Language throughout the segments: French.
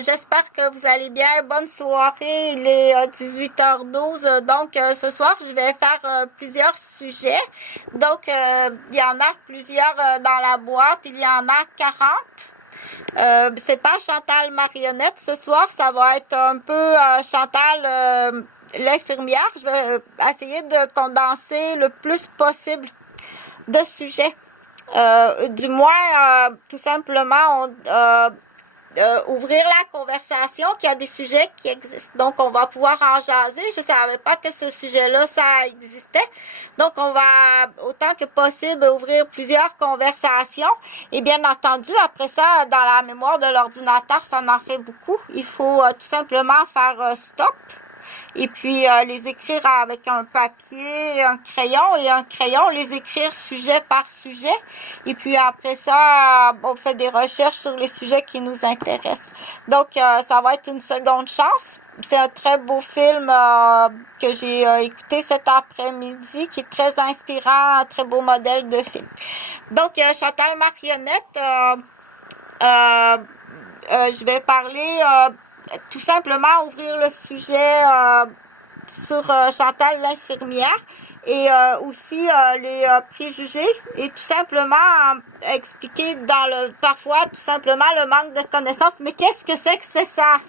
j'espère que vous allez bien. Bonne soirée, il est 18h12. Donc, ce soir, je vais faire plusieurs sujets. Donc, il y en a plusieurs dans la boîte. Il y en a 40. C'est pas Chantal Marionnette ce soir. Ça va être un peu Chantal l'infirmière. Je vais essayer de condenser le plus possible de sujets. Du moins, tout simplement, ouvrir la conversation, qu'il y a des sujets qui existent. Donc, on va pouvoir en jaser. Je savais pas que ce sujet-là, ça existait. Donc, on va, autant que possible, ouvrir plusieurs conversations. Et bien entendu, après ça, dans la mémoire de l'ordinateur, ça en fait beaucoup. Il faut tout simplement faire stop. Et puis, les écrire avec un papier, un crayon, les écrire sujet par sujet. Et puis, après ça, on fait des recherches sur les sujets qui nous intéressent. Donc, ça va être une seconde chance. C'est un très beau film que j'ai écouté cet après-midi, qui est très inspirant, un très beau modèle de film. Donc, Chantal Marionnette, je vais parler... tout simplement ouvrir le sujet sur Chantal l'infirmière et aussi les préjugés et tout simplement expliquer parfois tout simplement le manque de connaissances. Mais qu'est-ce que c'est ça?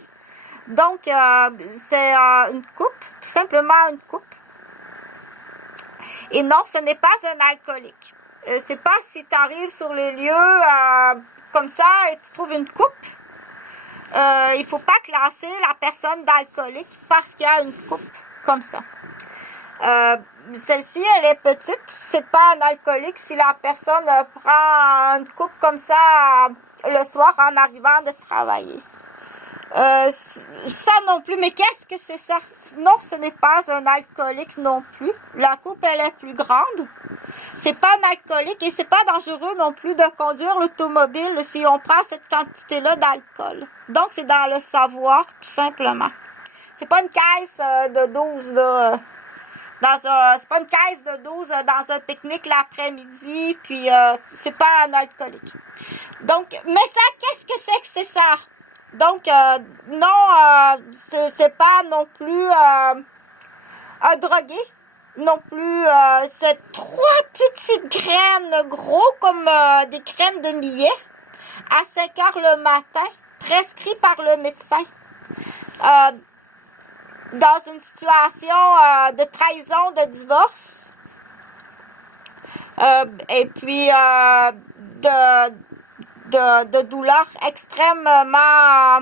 Donc, c'est une coupe, tout simplement une coupe. Et non, ce n'est pas un alcoolique. C'est pas si tu arrives sur les lieux comme ça et tu trouves une coupe. Il faut pas classer la personne d'alcoolique parce qu'il y a une coupe comme ça. Celle-ci, elle est petite. C'est pas un alcoolique si la personne prend une coupe comme ça le soir en arrivant de travailler. Ça non plus. Mais qu'est-ce que c'est ça? Non, ce n'est pas un alcoolique non plus. La coupe, elle est plus grande. C'est pas un alcoolique et c'est pas dangereux non plus de conduire l'automobile si on prend cette quantité-là d'alcool. Donc, c'est dans le savoir, tout simplement. C'est pas une caisse de 12, là. C'est pas une caisse de 12 dans un pique-nique l'après-midi, puis c'est pas un alcoolique. Donc, mais ça, qu'est-ce que c'est ça? Donc, non, c'est pas non plus un drogué. Non plus, c'est 3 petites graines, gros comme des graines de millet, à 5 heures le matin, prescrit par le médecin. Dans une situation de trahison, de divorce, et puis de douleur extrêmement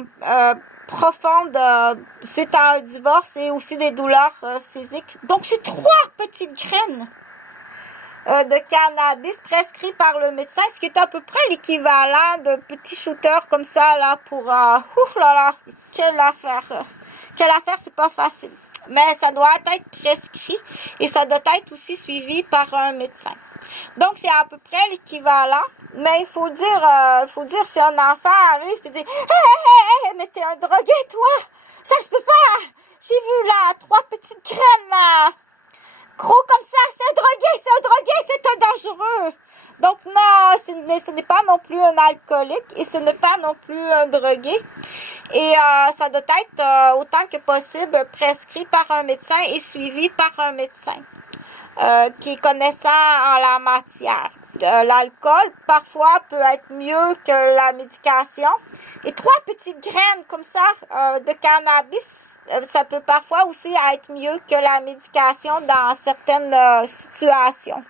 profonde suite à un divorce et aussi des douleurs physiques. Donc, c'est 3 petites graines de cannabis prescrits par le médecin, ce qui est à peu près l'équivalent de petits shooters comme ça, là, pour... là là, quelle affaire! Quelle affaire, c'est pas facile. Mais ça doit être prescrit et ça doit être aussi suivi par un médecin. Donc, c'est à peu près l'équivalent. Mais il faut dire, si un enfant arrive et dit hey, mais t'es un drogué, toi! Ça se peut pas! J'ai vu là 3 petites graines là! Gros comme ça, c'est un drogué, c'est un dangereux! Donc non, ce n'est pas non plus un alcoolique et ce n'est pas non plus un drogué. Et ça doit être autant que possible prescrit par un médecin et suivi par un médecin qui est connaissant en la matière. L'alcool, parfois, peut être mieux que la médication. Et 3 petites graines comme ça de cannabis, ça peut parfois aussi être mieux que la médication dans certaines situations.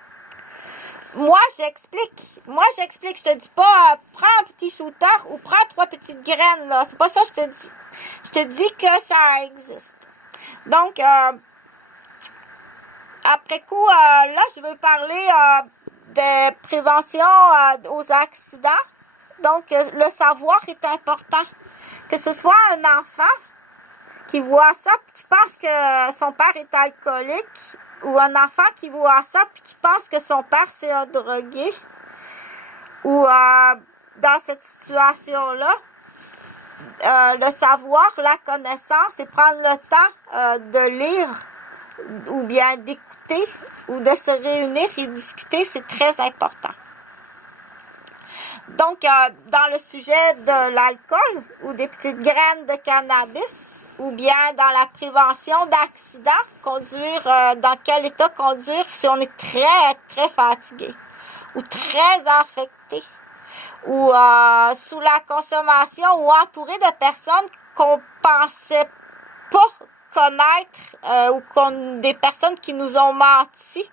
Moi, j'explique. Je te dis pas, prends un petit shooter ou prends 3 petites graines, là. C'est pas ça que je te dis. Je te dis que ça existe. Donc, après coup, là, je veux parler de prévention aux accidents. Donc, le savoir est important. Que ce soit un enfant qui voit ça et qui pense que son père est alcoolique, ou un enfant qui voit ça et qui pense que son père c'est un drogué, ou dans cette situation-là, le savoir, la connaissance, et prendre le temps de lire ou bien d'écouter ou de se réunir et discuter, c'est très important. Donc, dans le sujet de l'alcool ou des petites graines de cannabis, ou bien dans la prévention d'accidents, conduire, dans quel état conduire si on est très, très fatigué ou très affecté, ou sous la consommation ou entouré de personnes qu'on pensait pas connaître ou des personnes qui nous ont menti.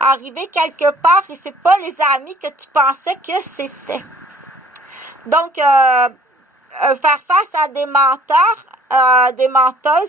Arriver quelque part et c'est pas les amis que tu pensais que c'était. Donc, faire face à des menteurs, des menteuses